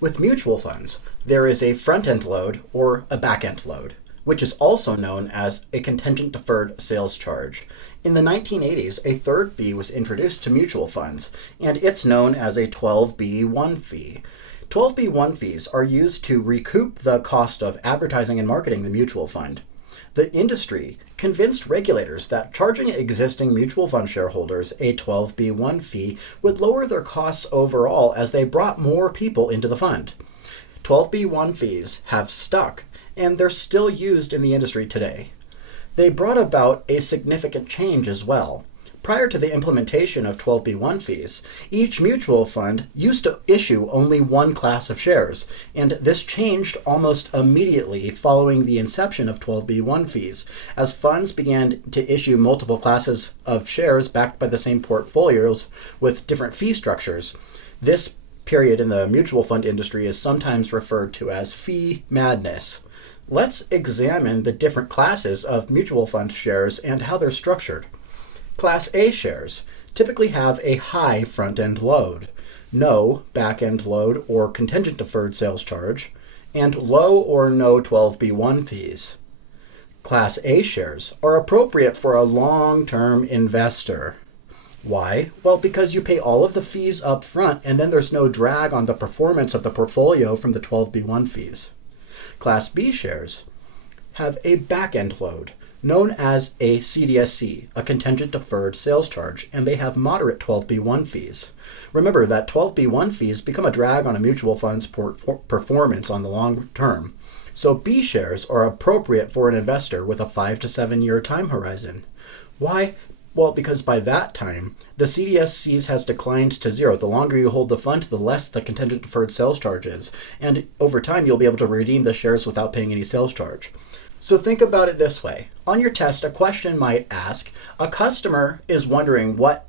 With mutual funds, there is a front-end load or a back-end load, which is also known as a contingent deferred sales charge. In the 1980s, a third fee was introduced to mutual funds, and it's known as a 12b-1 fee. 12b-1 fees are used to recoup the cost of advertising and marketing the mutual fund. The industry convinced regulators that charging existing mutual fund shareholders a 12b-1 fee would lower their costs overall as they brought more people into the fund. 12b-1 fees have stuck, and they're still used in the industry today. They brought about a significant change as well. Prior to the implementation of 12b-1 fees, each mutual fund used to issue only one class of shares, and this changed almost immediately following the inception of 12b-1 fees, as funds began to issue multiple classes of shares backed by the same portfolios with different fee structures. This period in the mutual fund industry is sometimes referred to as fee madness. Let's examine the different classes of mutual fund shares and how they're structured. Class A shares typically have a high front-end load, no back-end load or contingent deferred sales charge, and low or no 12b-1 fees. Class A shares are appropriate for a long-term investor. Why? Well, because you pay all of the fees up front and then there's no drag on the performance of the portfolio from the 12b-1 fees. Class B shares have a back-end load, known as a CDSC, a contingent deferred sales charge, and they have moderate 12b-1 fees. Remember that 12b-1 fees become a drag on a mutual fund's performance on the long term. So B shares are appropriate for an investor with a 5 to 7 year time horizon. Why? Well, because by that time, the CDSCs has declined to zero. The longer you hold the fund, the less the contingent deferred sales charge is. And over time, you'll be able to redeem the shares without paying any sales charge. So think about it this way. On your test, a question might ask, a customer is wondering what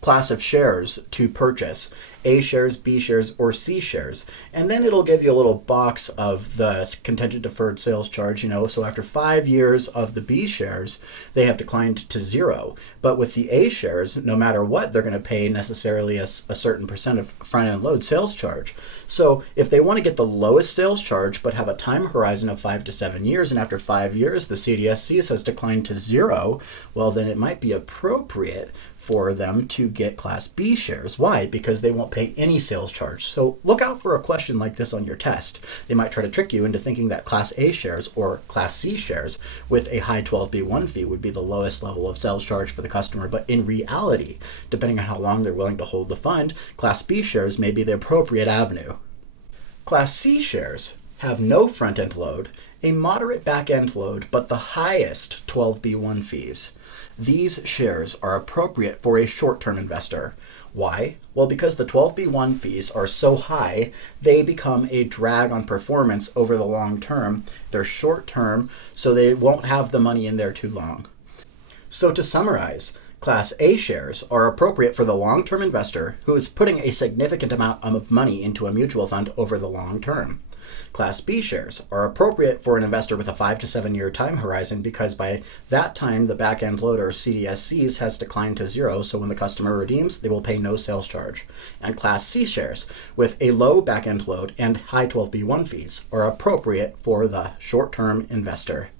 class of shares to purchase, A shares, B shares, or C shares. And then it'll give you a little box of the contingent deferred sales charge, so after 5 years of the B shares, they have declined to zero. But with the A shares, no matter what, they're going to pay necessarily a certain percent of front-end load sales charge. So if they want to get the lowest sales charge but have a time horizon of 5 to 7 years, and after 5 years the CDSCs has declined to zero, well, then it might be appropriate for them to get Class B shares. Why? Because they won't pay any sales charge. So look out for a question like this on your test. They might try to trick you into thinking that Class A shares or Class C shares with a high 12b-1 fee would be the lowest level of sales charge for the customer. But in reality, depending on how long they're willing to hold the fund, Class B shares may be the appropriate avenue. Class C shares have no front-end load, a moderate back-end load, but the highest 12b-1 fees. These shares are appropriate for a short-term investor. Why? Well, because the 12b-1 fees are so high, they become a drag on performance over the long term. They're short-term, so they won't have the money in there too long. So to summarize, Class A shares are appropriate for the long-term investor who is putting a significant amount of money into a mutual fund over the long term. Class B shares are appropriate for an investor with a 5 to 7 year time horizon because by that time the back-end load or CDSCs has declined to zero, so when the customer redeems, they will pay no sales charge. And Class C shares with a low back-end load and high 12b-1 fees are appropriate for the short-term investor.